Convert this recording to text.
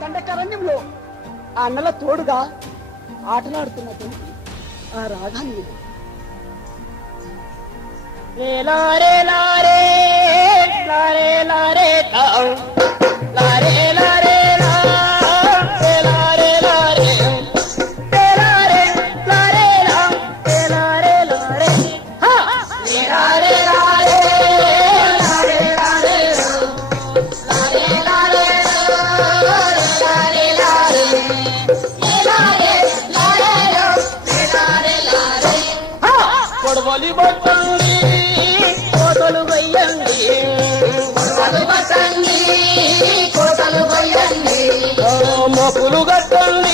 దండకారణ్యంలో ఆ అన్నల తోడుగా ఆటలాడుతున్నటువంటి ఆ రాగాన్ని లారే లారే లారే లారే లారే లారే మొక్కులు కట్టండి